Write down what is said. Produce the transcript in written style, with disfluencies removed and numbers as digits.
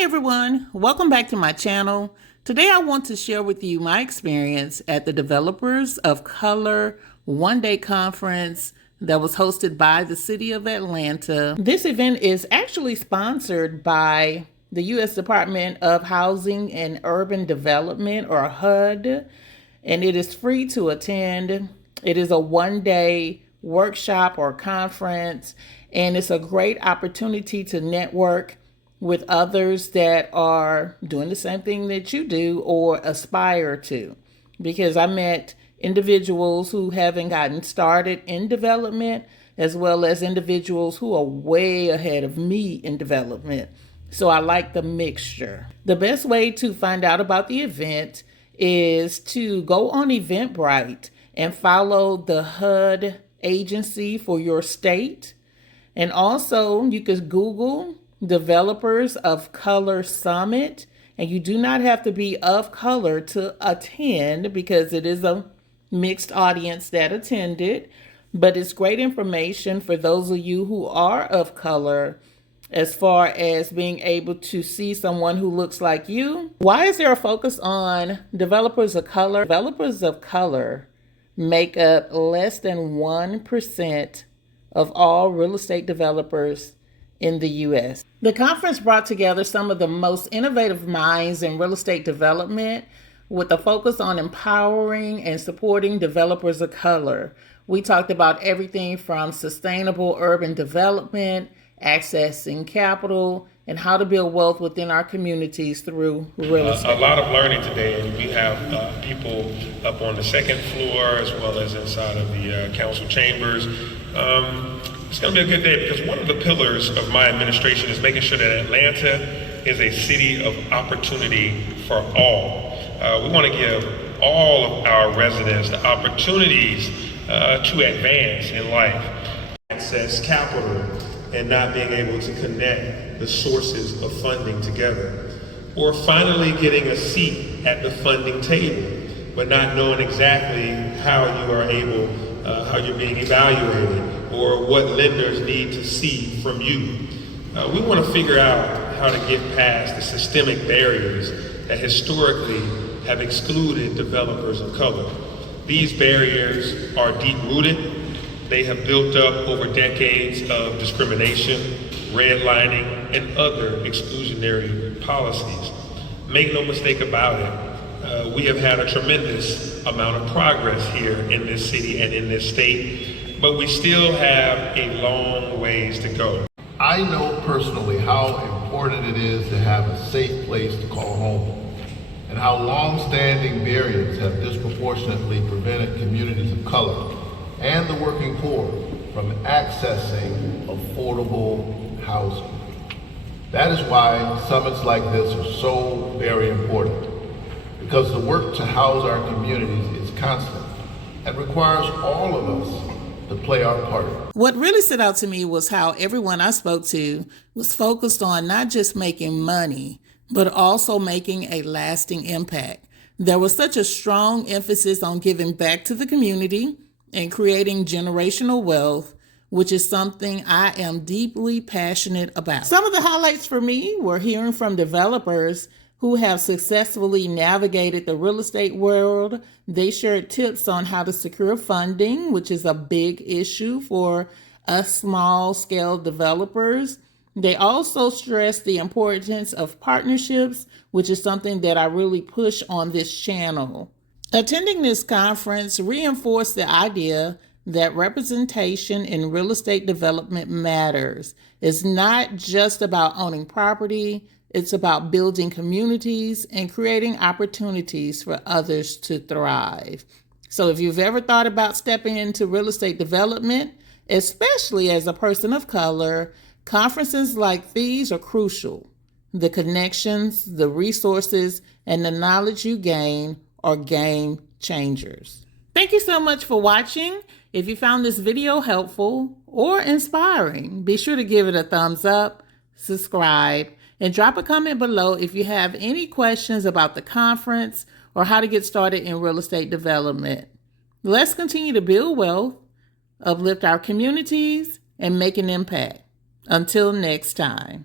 Hi everyone, welcome back to my channel. Today I want to share with you my experience at the Developers of Color one-day conference that was hosted by the City of Atlanta. This event is actually sponsored by the U.S. Department of Housing and Urban Development, or HUD, and it is free to attend. It is a one-day workshop or conference, and it's a great opportunity to network with others that are doing the same thing that you do or aspire to. Because I met individuals who haven't gotten started in development, as well as individuals who are way ahead of me in development. So I like the mixture. The best way to find out about the event is to go on Eventbrite and follow the HUD agency for your state. And also you could Google Developers of Color Summit, and you do not have to be of color to attend because it is a mixed audience that attended, but it's great information for those of you who are of color as far as being able to see someone who looks like you. Why is there a focus on developers of color? Developers of color make up less than 1% of all real estate developers in the U.S. The conference brought together some of the most innovative minds in real estate development with a focus on empowering and supporting developers of color. We talked about everything from sustainable urban development, accessing capital, and how to build wealth within our communities through real estate. A lot of learning today, and we have people up on the second floor as well as inside of the council chambers. It's going to be a good day because one of the pillars of my administration is making sure that Atlanta is a city of opportunity for all. We want to give all of our residents the opportunities to advance in life, access capital, and not being able to connect the sources of funding together, or finally getting a seat at the funding table, but not knowing exactly how you are able, how you're being evaluated, or what lenders need to see from you. We want to figure out how to get past the systemic barriers that historically have excluded developers of color. These barriers are deep-rooted. They have built up over decades of discrimination, redlining, and other exclusionary policies. Make no mistake about it, we have had a tremendous amount of progress here in this city and in this state, but we still have a long ways to go. I know personally how important it is to have a safe place to call home, and how long-standing barriers have disproportionately prevented communities of color and the working poor from accessing affordable housing. That is why summits like this are so very important, because the work to house our communities is constant and requires all of us to play our part. What really stood out to me was how everyone I spoke to was focused on not just making money, but also making a lasting impact. There was such a strong emphasis on giving back to the community and creating generational wealth, which is something I am deeply passionate about. Some of the highlights for me were hearing from developers who have successfully navigated the real estate world. They shared tips on how to secure funding, which is a big issue for us small-scale developers. They also stressed the importance of partnerships, which is something that I really push on this channel. Attending this conference reinforced the idea that representation in real estate development matters. It's not just about owning property. It's about building communities and creating opportunities for others to thrive. So if you've ever thought about stepping into real estate development, especially as a person of color, conferences like these are crucial. The connections, the resources, and the knowledge you gain are game changers. Thank you so much for watching. If you found this video helpful or inspiring, be sure to give it a thumbs up, subscribe, and drop a comment below if you have any questions about the conference or how to get started in real estate development. Let's continue to build wealth, uplift our communities, and make an impact. Until next time.